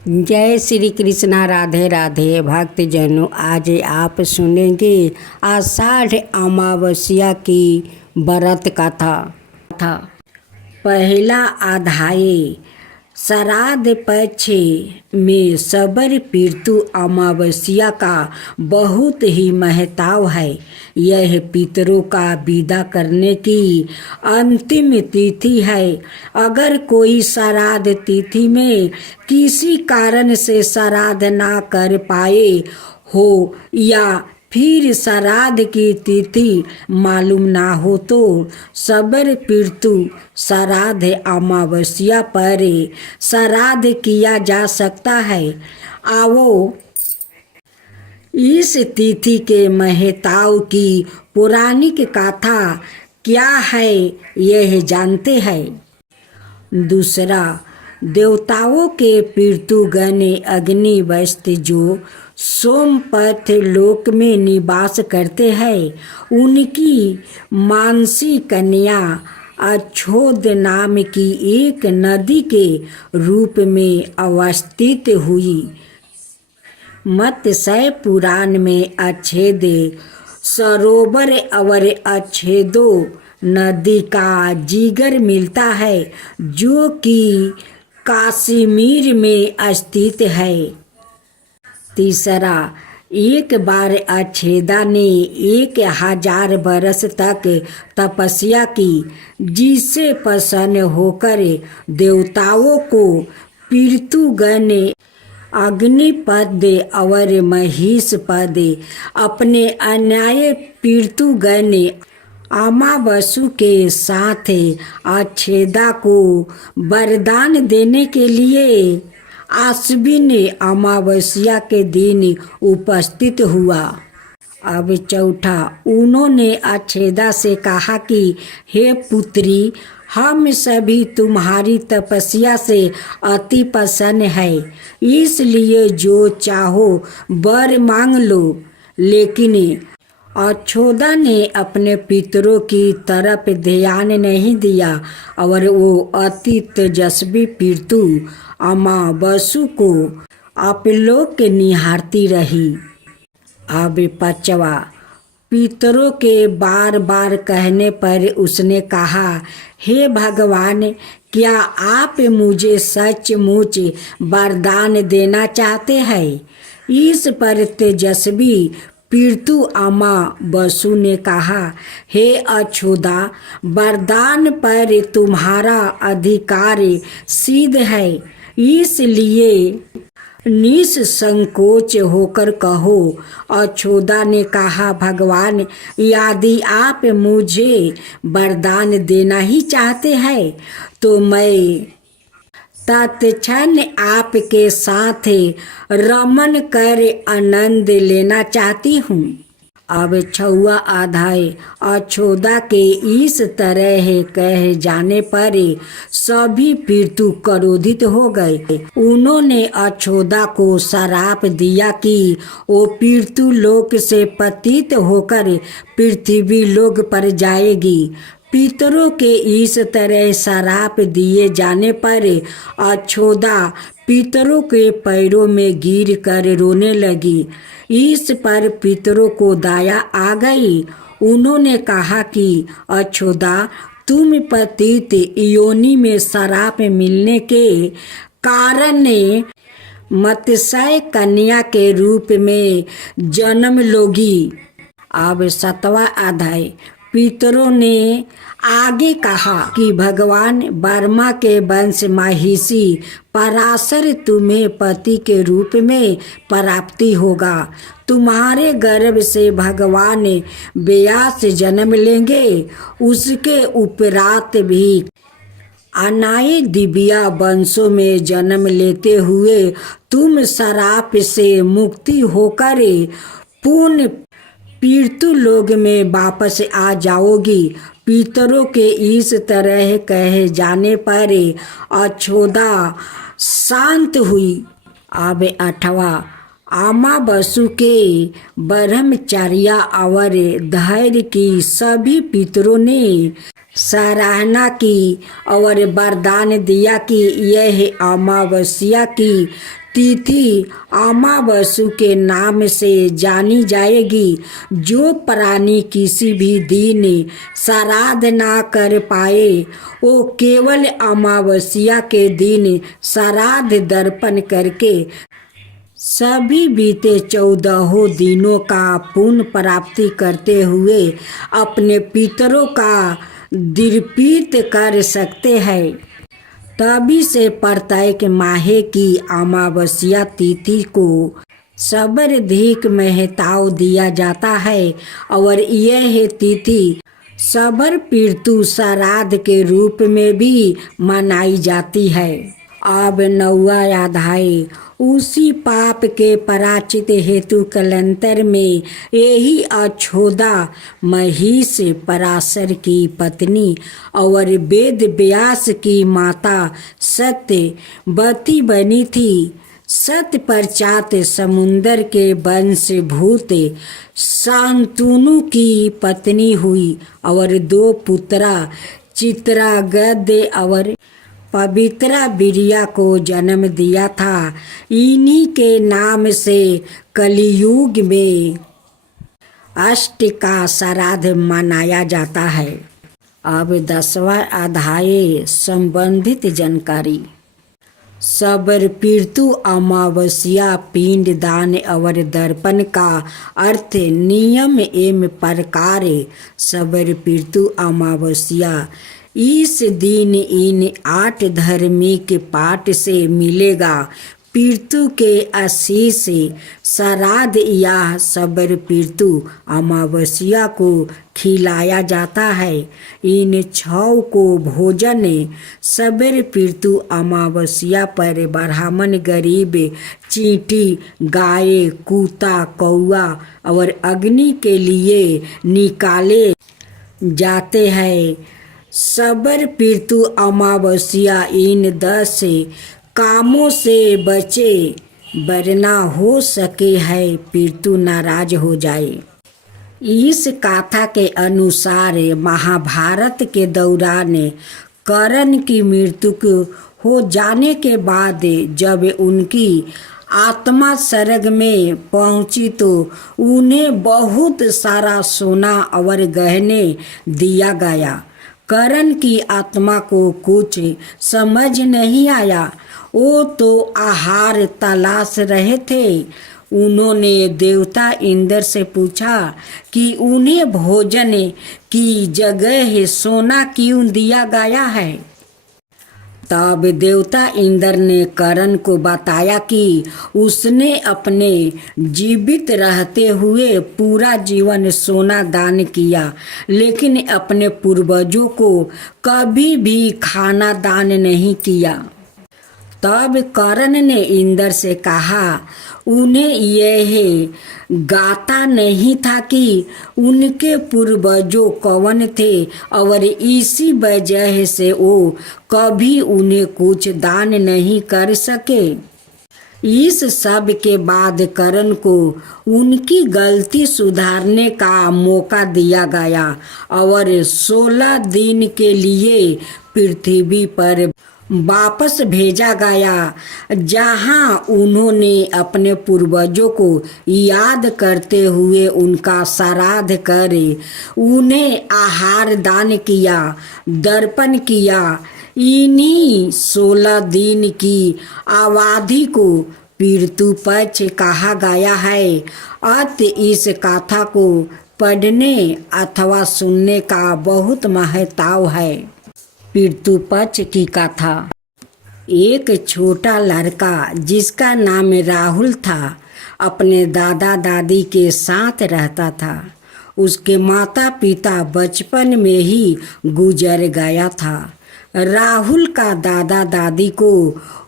जय श्री कृष्णा। राधे राधे भक्तजनों, आज आप सुनेंगे आषाढ़ अमावस्या की व्रत कथा। पहला अध्याय। श्राद्ध पक्ष में सबर पितृ अमावस्या का बहुत ही महत्व है। यह पितरों का विदा करने की अंतिम तिथि है। अगर कोई श्राद्ध तिथि में किसी कारण से श्राद्ध ना कर पाए हो या फिर श्राद्ध की तिथि मालूम ना हो तो सबर पितृ श्राद्ध अमावस्या पर श्राद्ध किया जा सकता है। आओ इस तिथि के महत्व की पौराणिक कथा क्या है यह जानते हैं। दूसरा, देवताओं के पितृगण अग्नि वस्त्र जो सोमपथ लोक में निवास करते हैं, उनकी मानसी कन्या अछोद नाम की एक नदी के रूप में अवस्थित हुई। मत्स्य पुराण में अच्छेद सरोवर और अच्छेदो नदी का जिगर मिलता है जो कि कश्मीर में स्थित है। तीसरा, एक बार अच्छेदा ने 1000 बरस तक तपस्या की, जिससे प्रसन्न होकर देवताओं को पितृगण अग्निपद और महिष पद अपने अन्याय पितृगण अमावस्या के साथ अच्छेदा को वरदान देने के लिए आश्विन अमावस्या के दिन उपस्थित हुआ। अब चौथा, उन्होंने अच्छेदा से कहा कि हे पुत्री, हम सभी तुम्हारी तपस्या से अति प्रसन्न है, इसलिए जो चाहो वर मांग लो। लेकिन अच्छोदा ने अपने पितरों की तरफ ध्यान नहीं दिया और वो अति तेजस्वी पितृ अमावस्या को अपलोक निहारती रही। अब पांचवा, पितरों के बार बार कहने पर उसने कहा, हे भगवान, क्या आप मुझे सचमुच वरदान देना चाहते हैं? इस पर तेजस्वी पितृ अमावस्या ने कहा, हे अच्छोदा, वरदान पर तुम्हारा अधिकार सिद्ध है, इसलिए निसंकोच होकर कहो। अच्छोदा ने कहा, भगवान, यदि आप मुझे वरदान देना ही चाहते हैं तो मैं तत्क्षण आपके साथ रमन कर आनंद लेना चाहती हूँ। अब 6वां अध्याय। अच्छोदा के इस तरह कह जाने पर सभी पितृ क्रोधित हो गए। उन्होंने अच्छोदा को श्राप दिया कि वो पितृ लोक से पतित होकर पृथ्वी लोक पर जाएगी। पितरों के इस तरह श्राप दिए जाने पर अच्छोदा पितरों के पैरों में गिर कर रोने लगी। इस पर पितरों को दया आ गई। उन्होंने कहा कि अच्छोदा, तुम पतित योनि में श्राप मिलने के कारण मत्स्य कन्या के रूप में जन्म लोगी। अब 7वां अध्याय। पितरों ने आगे कहा कि भगवान ब्रह्मा के वंश महिषी पराशर तुम्हें पति के रूप में प्राप्ति होगा। तुम्हारे गर्भ से भगवान व्यास जन्म लेंगे। उसके उपरांत भी अनाय दिव्या वंशों में जन्म लेते हुए तुम श्राप से मुक्ति होकर पूर्ण पितृ लोक में वापस आ जाओगी। पितरों के इस तरह कहे जाने पर अच्छोदा शांत हुई। अब 8वां। अमावस्या के ब्रह्मचर्य और धैर्य की सभी पितरों ने सराहना की और वरदान दिया कि यह अमावस्या की तिथि अमावस्या के नाम से जानी जाएगी। जो प्राणी किसी भी दिन श्राद्ध ना कर पाए वो केवल अमावस्या के दिन श्राद्ध दर्पण करके सभी बीते 14 दिनों का पुण्य प्राप्ति करते हुए अपने पितरों का दीर्पित कर सकते हैं। तभी से प्रत्येक माह की अमावस्या तिथि को सर्वाधिक महत्व दिया जाता है और यह तिथि सबर पितृ श्राद्ध के रूप में भी मनाई जाती है। अब 9वां अध्याय उसी पाप के पराचित हेतु कलंतर में यही अछोदा महिष पराशर की पत्नी और वेद व्यास की माता सत्यवती बनी थी। सत्य पश्चात समुद्र के वंशभूत शांतनु की पत्नी हुई और 2 पुत्रा चित्रागद्य और पवित्रा बिरिया को जन्म दिया था। इन्हीं के नाम से कलियुग में अष्ट का श्राद्ध मनाया जाता है। अब 10वां अध्याय संबंधित जानकारी। सबर पितृ अमावस्या पिंड दान और दर्पण का अर्थ नियम एवं प्रकार। सबर पितृ अमावस्या इस दिन इन 8 धार्मिक पाठ से मिलेगा। पितृ के आशीष श्राद्ध या सबर पितृ अमावस्या को खिलाया जाता है। इन 6 को भोजन सबर पितृ अमावस्या पर ब्राह्मण गरीब चींटी गाय कुत्ता कौआ और अग्नि के लिए निकाले जाते हैं। सबर पितृ अमावस्या इन 10 कामों से बचे वरना हो सके है पितृ नाराज हो जाए। इस कथा के अनुसार महाभारत के दौरान कर्ण की मृत्यु हो जाने के बाद जब उनकी आत्मा स्वर्ग में पहुंची तो उन्हें बहुत सारा सोना और गहने दिया गया। कर्ण की आत्मा को कुछ समझ नहीं आया। वो तो आहार तलाश रहे थे। उन्होंने देवता इंद्र से पूछा कि उन्हें भोजन की जगह सोना क्यों दिया गया है। तब देवता इंद्र ने कर्ण को बताया कि उसने अपने जीवित रहते हुए पूरा जीवन सोना दान किया, लेकिन अपने पूर्वजों को कभी भी खाना दान नहीं किया। तब कर्ण ने इंद्र से कहा उन्हें यह गाता नहीं था कि उनके पूर्वजों कौन थे और इसी वजह से वो कभी उन्हें कुछ दान नहीं कर सके। इस सब के बाद कर्ण को उनकी गलती सुधारने का मौका दिया गया और 16 दिन के लिए पृथ्वी पर वापस भेजा गया, जहां उन्होंने अपने पूर्वजों को याद करते हुए उनका श्राद्ध कर उन्हें आहार दान किया, दर्पण किया। इन्हीं 16 दिन की अवधि को पितृ पक्ष कहा गया है। अत इस कथा को पढ़ने अथवा सुनने का बहुत महत्व है। पितृ पक्ष की कथा। एक छोटा लड़का जिसका नाम राहुल था अपने दादा दादी के साथ रहता था। उसके माता पिता बचपन में ही गुजर गया था। राहुल का दादा दादी को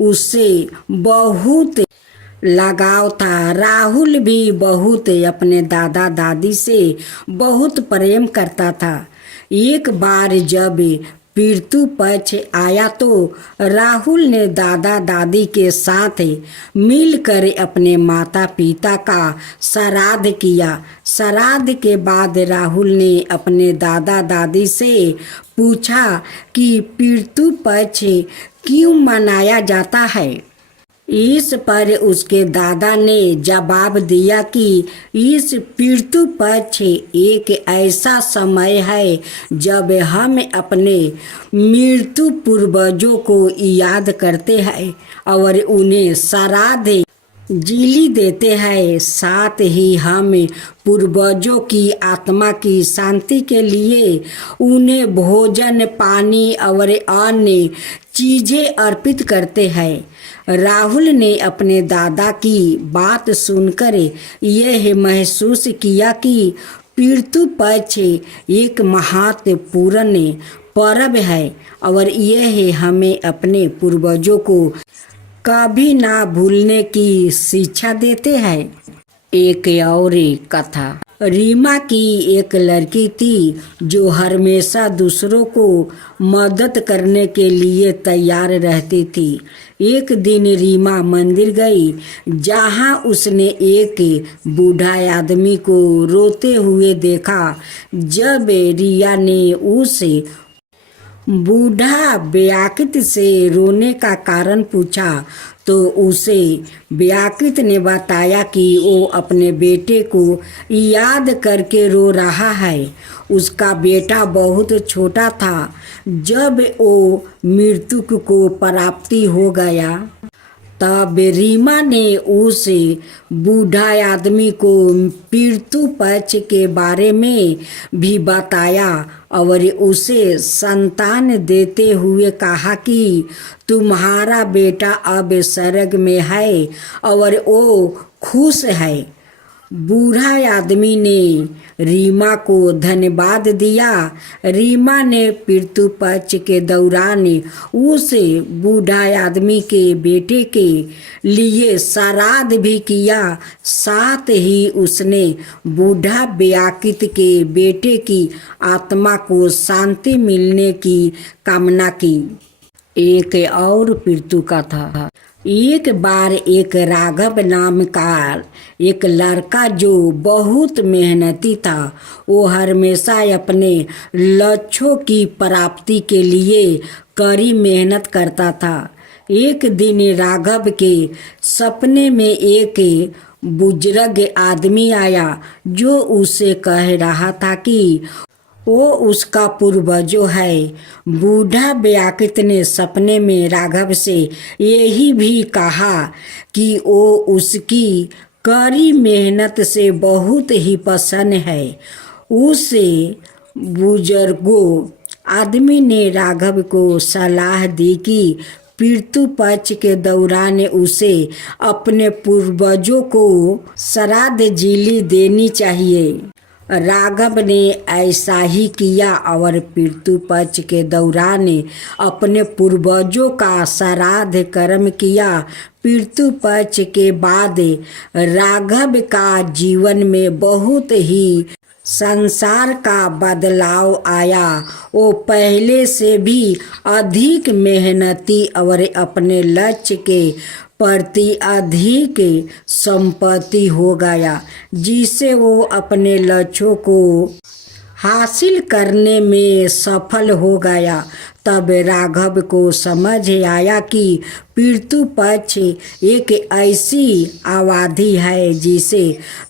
उससे बहुत लगाव था। राहुल भी बहुत अपने दादा दादी से बहुत प्रेम करता था। एक बार जब पितृ पक्ष आया तो राहुल ने दादा दादी के साथ मिलकर अपने माता पिता का श्राद्ध किया। श्राद्ध के बाद राहुल ने अपने दादा दादी से पूछा कि पितृ पक्ष क्यों मनाया जाता है। इस पर उसके दादा ने जवाब दिया कि इस पितृ पक्ष एक ऐसा समय है जब हम अपने मृत्यु पूर्वजों को याद करते हैं और उन्हें श्राद्ध जीली देते हैं। साथ ही हम पूर्वजों की आत्मा की शांति के लिए उन्हें भोजन पानी और अन्य चीज़ें अर्पित करते हैं। राहुल ने अपने दादा की बात सुनकर यह महसूस किया कि पितृ पक्ष एक महत्वपूर्ण पर्व है और यह हमें अपने पूर्वजों को कभी ना भूलने की शिक्षा देते हैं। एक और कथा। रीमा की एक लड़की थी जो हमेशा दूसरों को मदद करने के लिए तैयार रहती थी। एक दिन रीमा मंदिर गई जहां उसने एक बूढ़ा आदमी को रोते हुए देखा। जब रिया ने उस बूढ़ा व्याकृत से रोने का कारण पूछा तो उसे व्याकृत ने बताया कि वो अपने बेटे को याद करके रो रहा है। उसका बेटा बहुत छोटा था जब वो मृत्यु को प्राप्ति हो गया। तब रीमा ने उस बूढ़ा आदमी को पितृ पक्ष के बारे में भी बताया और उसे संतान देते हुए कहा कि तुम्हारा बेटा अब स्वर्ग में है और वो खुश है। बूढ़ा आदमी ने रीमा को धन्यवाद दिया। रीमा ने पितृ पक्ष के दौरान उस बूढ़ा आदमी के बेटे के लिए श्राद्ध भी किया। साथ ही उसने बूढ़ा व्याकृत के बेटे की आत्मा को शांति मिलने की कामना की। एक और पितृ कथा। एक बार एक राघव नाम का एक लड़का जो बहुत मेहनती था, वो हमेशा अपने लक्ष्यों की प्राप्ति के लिए कड़ी मेहनत करता था। एक दिन राघव के सपने में एक बुजुर्ग आदमी आया जो उसे कह रहा था कि वो उसका पूर्वजो है। बूढ़ा व्याकृत ने सपने में राघव से यही भी कहा कि वो उसकी कड़ी मेहनत से बहुत ही प्रसन्न है। उस बुजुर्गो आदमी ने राघव को सलाह दी कि पितृ पक्ष के दौरान उसे अपने पूर्वजों को श्राद्ध जीली देनी चाहिए। राघव ने ऐसा ही किया और पितृ पक्ष के दौरान अपने पूर्वजों का श्राद्ध कर्म किया। पितृ पक्ष के बाद राघव का जीवन में बहुत ही संसार का बदलाव आया। वो पहले से भी अधिक मेहनती और अपने लक्ष्य के प्रति अधिक संपत्ति हो गया, जिससे वो अपने लक्ष्यों को हासिल करने में सफल हो गया। तब राघव को समझ आया कि पितृ पक्ष एक ऐसी अवधि है जिसे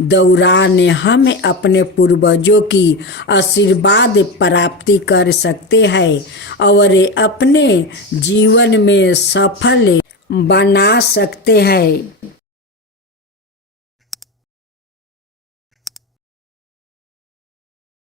दौरान हम अपने पूर्वजों की आशीर्वाद प्राप्ति कर सकते हैं और अपने जीवन में सफल बना सकते हैं।